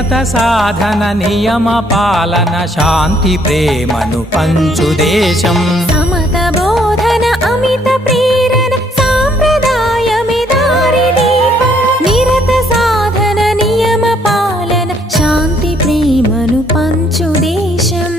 నిరత సాధన నియమ పాలన శాంతి ప్రేమను పంచు దేశం సమత బోధన అమిత ప్రేరణ సాంప్రదాయమే దారి దీపం నిరత సాధన నియమ పాలన శాంతి ప్రేమను పంచు దేశం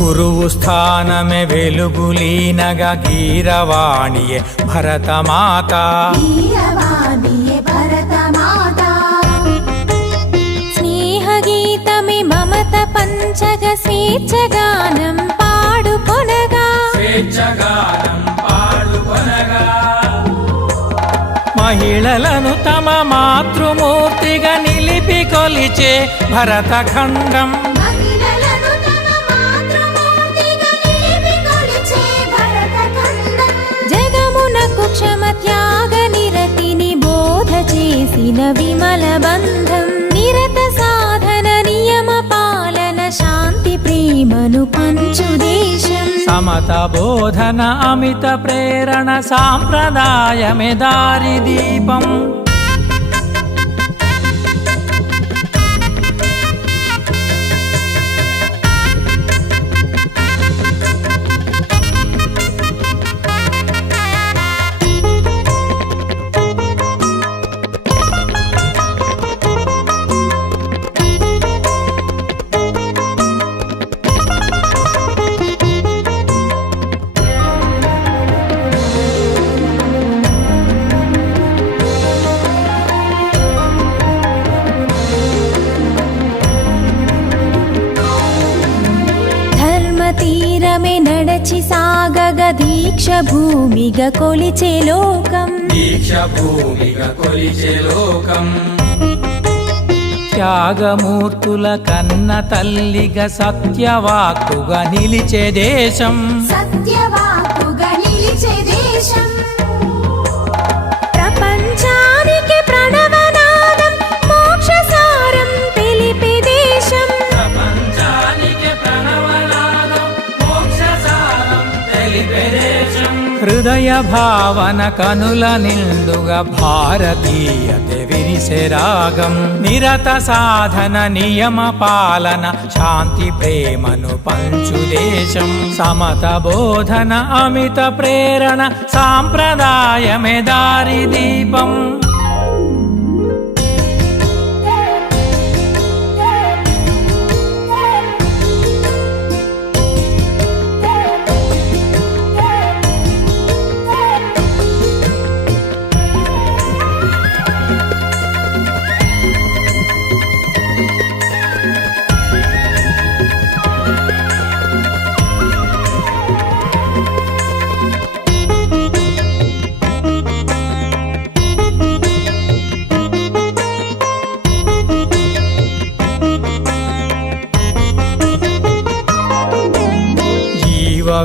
గురువు స్థానమే వెలుగులీనగా గీరవాణియే భరతమాత స్నేహ గీతమే మమత పంచగ స్వేచ్ఛగానం పాడుకొనగా మహిళలను తమ మాతృమూర్తిగా నిలిపి కొలిచే భరతఖండం జగమునకు క్షమ త్యాగ నిరతిని బోధ చేసిన విమల బంధం నిరత సాధన నియమ పాలన శాంతి ప్రేమను పంచు దేశం సమత బోధన అమిత ప్రేరణ సాంప్రదాయమే దారి దీపం తీరమే నడచి సాగగ దీక్ష భూమిగా కొలిచే లోకం త్యాగమూర్తుల కన్న తల్లిగా సత్యవాక్కుగా నిలిచే దేశం ప్రపంచానికి ప్రణవనాదం మోక్షసారం తెలిపే దేశం హృదయ భావన కనుల నిండుగా భారతీయత విరిసే రాగం నిరత సాధన నియమ పాలన శాంతి ప్రేమను పంచు దేశం సమత బోధన అమిత ప్రేరణ సాంప్రదాయమే దారి దీపం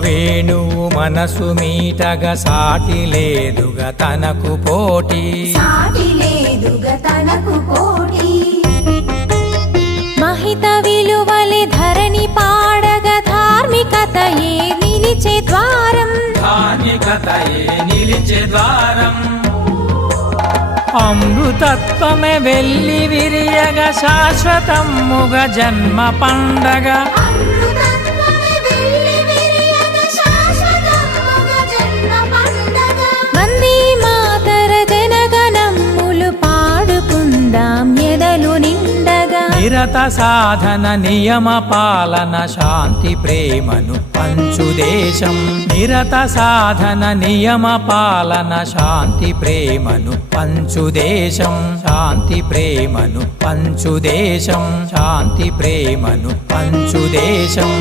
వేణువు మనసు మీటగా సాటి లేదుగా తనకు పోటీ మహిత విలువలే ధరణి పాడగా ధార్మికతయే నిలిచే ద్వారం అమృతత్వమే వెళ్ళి విరియగా శాశ్వతముగా జన్మ పండగ వందే మాతర జనగణములు పాడుకుందాం ఎదలు నిండగా నిరత సాధన నియమ పాలన శాంతి ప్రేమను పంచు దేశం నిరత సాధన నియమ పాలన శాంతి ప్రేమను పంచు దేశం శాంతి ప్రేమను పంచు దేశం శాంతి ప్రేమను పంచు దేశం